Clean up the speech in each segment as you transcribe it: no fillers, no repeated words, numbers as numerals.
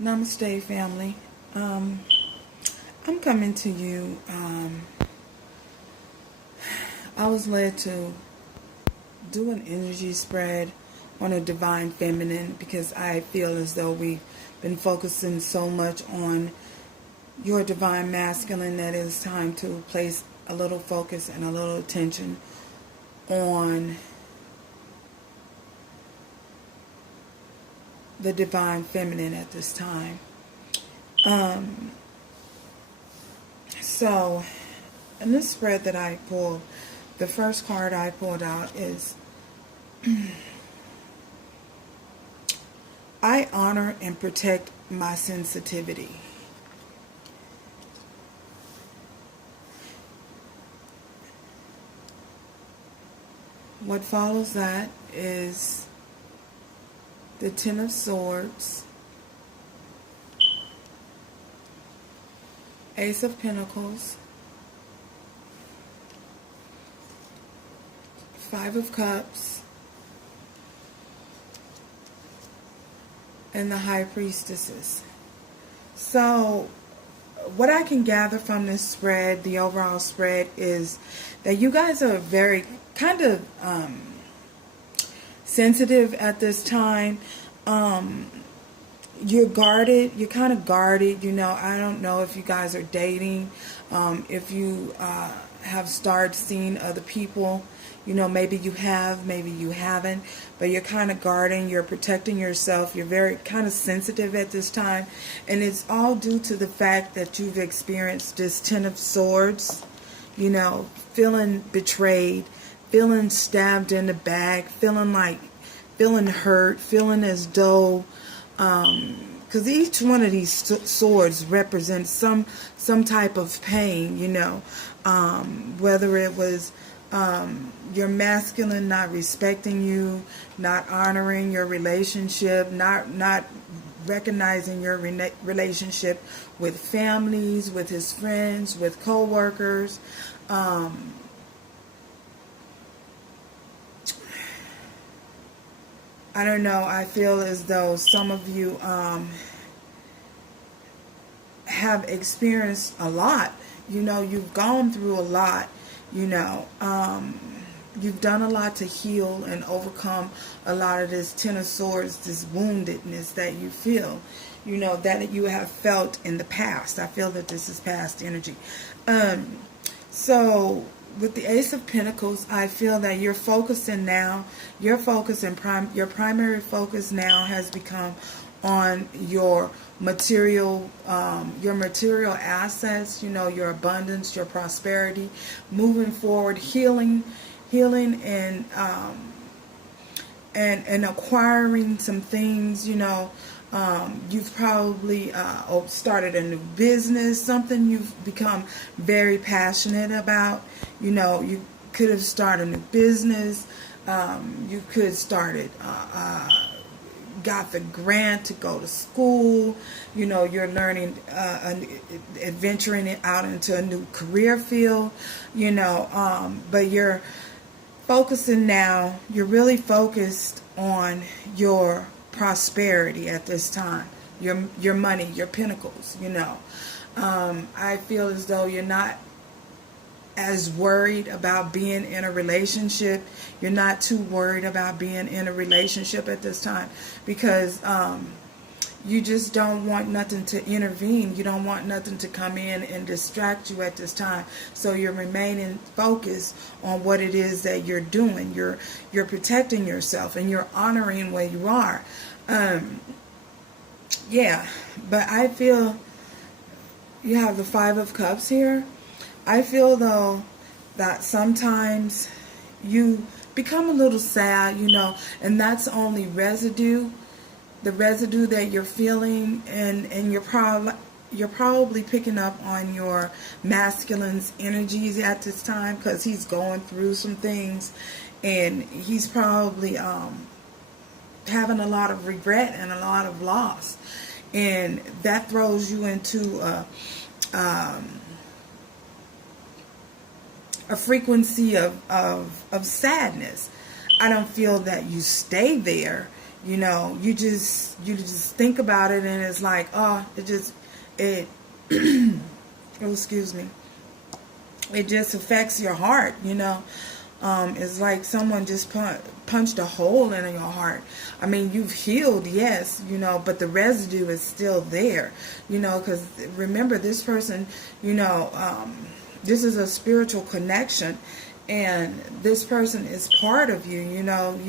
Namaste, family. I'm coming to you. I was led to do an energy spread on a divine feminine because I feel as though we've been focusing so much on your divine masculine that it's time to place a little focus and a little attention on the divine feminine at this time. So, in this spread that I pulled, the first card I pulled out is I honor and protect my sensitivity. What follows that is the Ten of Swords, Ace of Pentacles, Five of Cups, and the High Priestesses. So what I can gather from this spread, the overall spread, is that you guys are very kind of sensitive at this time. You're guarded. You're kind of guarded. I don't know if you guys are dating, if you have started seeing other people. Maybe you have, maybe you haven't, but you're kind of guarding, you're protecting yourself, you're very kind of sensitive at this time, and it's all due to the fact that you've experienced this Ten of Swords, feeling betrayed, feeling stabbed in the back, feeling hurt, feeling as though, because each one of these swords represents some type of pain, whether it was your masculine not respecting you, not honoring your relationship, not recognizing your relationship with families, with his friends, with co-workers. I don't know. I feel as though some of you have experienced a lot. You've gone through a lot. You've done a lot to heal and overcome a lot of this Ten of Swords, this woundedness that you feel, that you have felt in the past. I feel that this is past energy. So with the Ace of Pentacles, I feel that you're focusing now, your primary focus now has become on your material assets, your abundance, your prosperity, moving forward, healing and acquiring some things. You've probably started a new business, something you've become very passionate about. You could have started a new business. You could started got the grant to go to school. You're learning, adventuring out into a new career field. But you're focusing now. You're really focused on your prosperity at this time. Your money, your pinnacles. I feel as though you're not as worried about being in a relationship. You're not too worried about being in a relationship at this time because you just don't want nothing to intervene. You don't want nothing to come in and distract you at this time. So you're remaining focused on what it is that you're doing. You're protecting yourself and you're honoring where you are. Yeah, but I feel you have the Five of Cups here. I feel, though, that sometimes you become a little sad, and that's only residue, the residue that you're feeling, and you're probably picking up on your masculine's energies at this time because he's going through some things, and he's probably having a lot of regret and a lot of loss, and that throws you into a frequency of sadness. I don't feel that you stay there. You know, you just think about it, and it's like, oh, it oh, excuse me, it just affects your heart, you know. It's like someone just punched a hole in your heart. I mean, you've healed, yes, you know, but the residue is still there, you know, because remember, this person, you know, this is a spiritual connection, and this person is part of you, you know.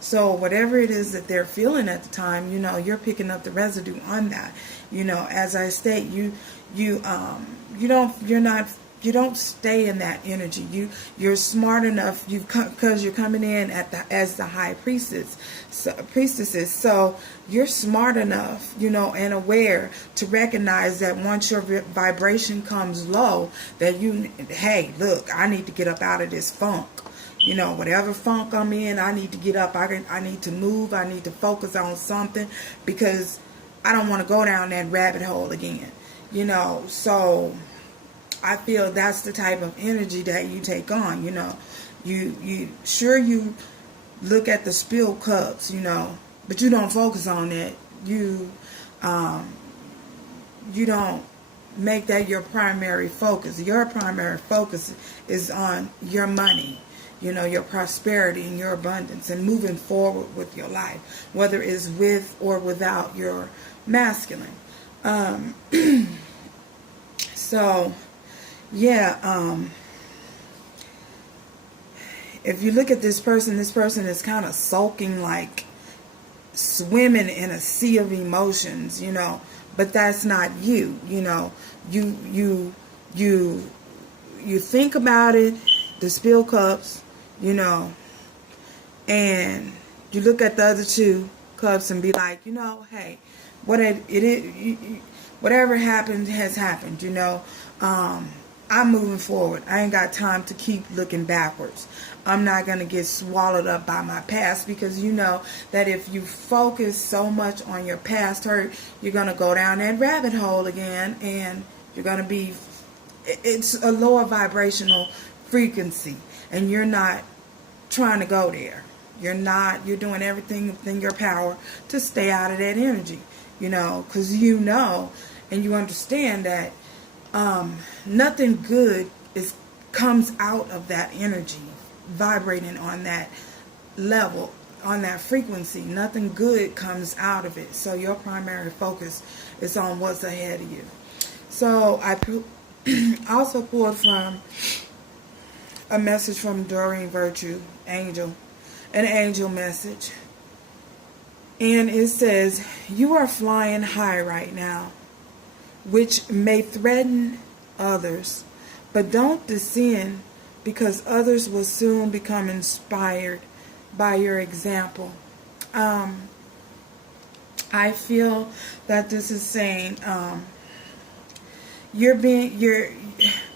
So whatever it is that they're feeling at the time, you know, you're picking up the residue on that, you know. As I state, you don't stay in that energy. You're smart enough, because you're coming in as the high priestesses. So you're smart enough, you know, and aware to recognize that once your vibration comes low, that hey, look, I need to get up out of this funk. You know, whatever funk I'm in, I need to get up. I need to move. I need to focus on something, because I don't want to go down that rabbit hole again. You know, so I feel that's the type of energy that you take on, you know. You look at the spilled cups, you know, but you don't focus on that. You don't make that your primary focus. Your primary focus is on your money, you know, your prosperity and your abundance, and moving forward with your life, whether it's with or without your masculine. So yeah, if you look at this person is kind of sulking, like swimming in a sea of emotions, you know, but that's not you, you know. You think about it, the spill cups, you know, and you look at the other two cups and be like, you know, hey, whatever happened has happened, you know. I'm moving forward. I ain't got time to keep looking backwards. I'm not going to get swallowed up by my past, because you know that if you focus so much on your past hurt, you're going to go down that rabbit hole again, and you're going to it's a lower vibrational frequency, and you're not trying to go there. You're doing everything within your power to stay out of that energy, you know, because you know and you understand that nothing good comes out of that energy, vibrating on that level, on that frequency. Nothing good comes out of it. So your primary focus is on what's ahead of you. So I also pulled from a message from Doreen Virtue, an angel message. And it says, you are flying high right now, which may threaten others, but don't descend, because others will soon become inspired by your example. I feel that this is saying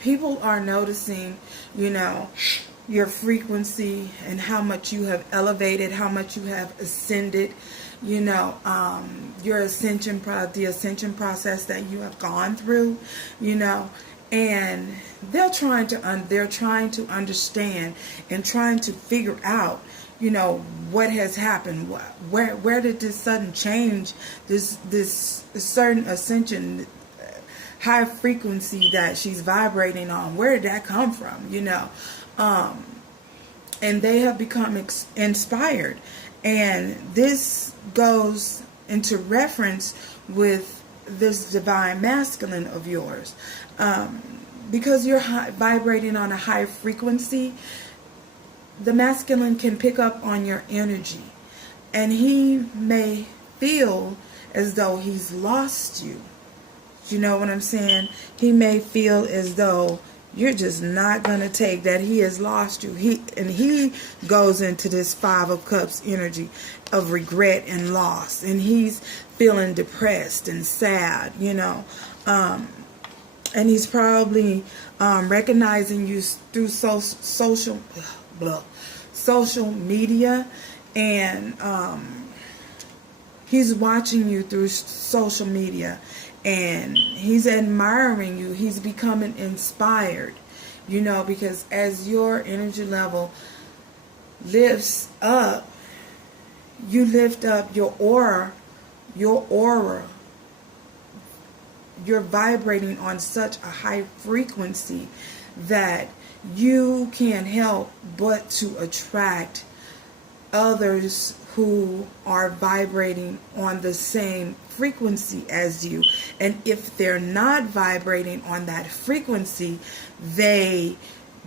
people are noticing, you know, your frequency and how much you have elevated, how much you have ascended, you know, your the ascension process that you have gone through, you know, and they're trying to understand and trying to figure out, you know, what has happened, where did this sudden change, this certain ascension, high frequency that she's vibrating on, where did that come from, you know? And they have become inspired. And this goes into reference with this divine masculine of yours. Because you're vibrating on a high frequency, the masculine can pick up on your energy. And he may feel as though he's lost you. You know what I'm saying? He may feel as though you're just not going to take that. He has lost you. He goes into this Five of Cups energy of regret and loss. And he's feeling depressed and sad, you know. And he's probably recognizing you through social media. And he's watching you through social media. And he's admiring you. He's becoming inspired, you know, because as your energy level lifts up, you lift up your aura, your you're vibrating on such a high frequency that you can't help but to attract others who are vibrating on the same frequency as you. And if they're not vibrating on that frequency, they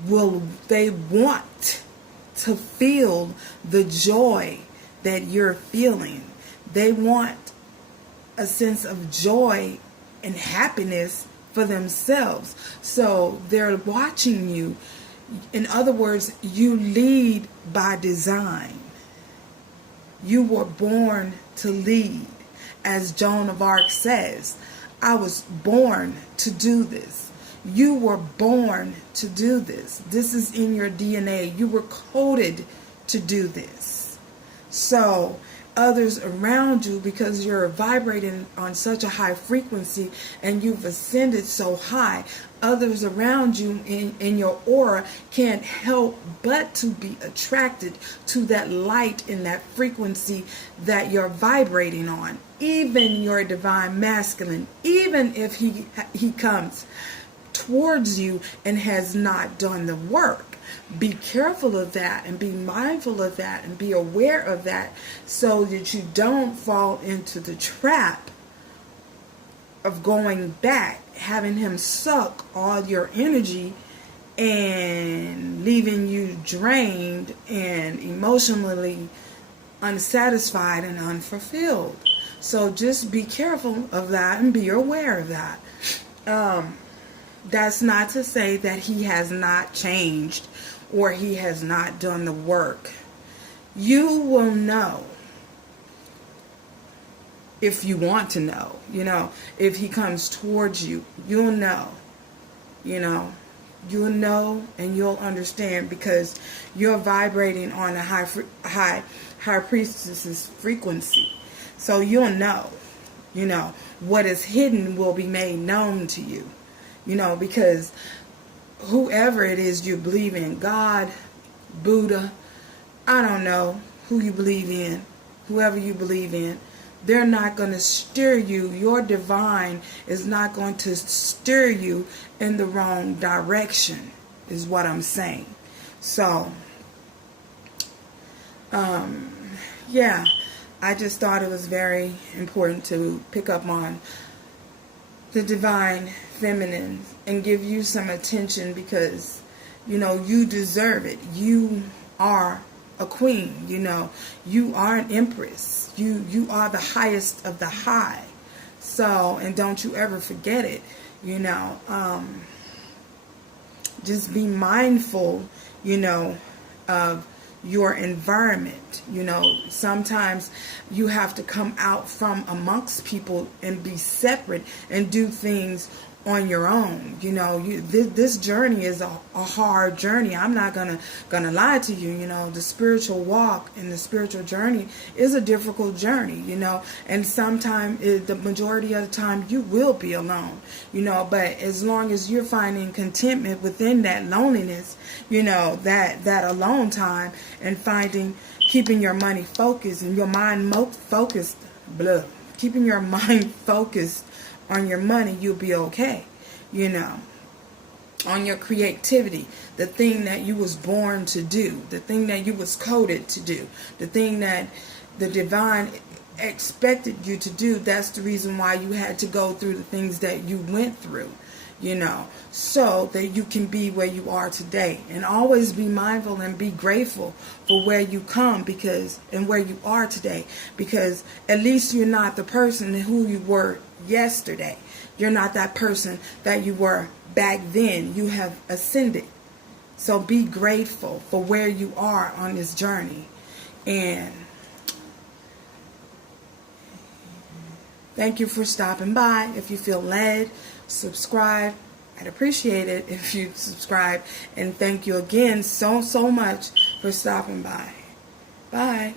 want to feel the joy that you're feeling. They want a sense of joy and happiness for themselves. So they're watching you. In other words, you lead by design. You were born to lead. As Joan of Arc says, I was born to do this. You were born to do this. This is in your DNA. You were coded to do this. So others around you, because you're vibrating on such a high frequency and you've ascended so high, others around you in your aura can't help but to be attracted to that light in that frequency that you're vibrating on. Even your divine masculine, even if he comes towards you and has not done the work. Be careful of that and be mindful of that and be aware of that so that you don't fall into the trap of going back, having him suck all your energy and leaving you drained and emotionally unsatisfied and unfulfilled. So just be careful of that and be aware of that. That's not to say that he has not changed or he has not done the work. You will know if you want to know, if he comes towards you, you'll know, you'll know and you'll understand because you're vibrating on a high priestess's frequency. So you'll know, what is hidden will be made known to you. Because whoever it is you believe in, God, Buddha, I don't know who you believe in, whoever you believe in, they're not going to steer you. Your divine is not going to steer you in the wrong direction, is what I'm saying. So, yeah, I just thought it was very important to pick up on the divine feminine and give you some attention because, you deserve it. You are a queen, you are an empress. You are the highest of the high. So, and don't you ever forget it, just be mindful, of your environment. Sometimes you have to come out from amongst people and be separate and do things on your own. This journey is a hard journey. I'm not gonna lie to you. The spiritual walk and the spiritual journey is a difficult journey. And sometimes, the majority of the time, you will be alone. But as long as you're finding contentment within that loneliness, that alone time, and keeping your money focused and your mind focused, keeping your mind focused on your money, you'll be okay. On your creativity, the thing that you was born to do, the thing that you was coded to do, the thing that the divine expected you to do. That's the reason why you had to go through the things that you went through, so that you can be where you are today. And always be mindful and be grateful for where you come and where you are today, because at least you're not the person who you were yesterday. You're not that person that you were back then. You have ascended. So be grateful for where you are on this journey. And thank you for stopping by. If you feel led, subscribe. I'd appreciate it if you subscribe. And thank you again so much for stopping by. Bye.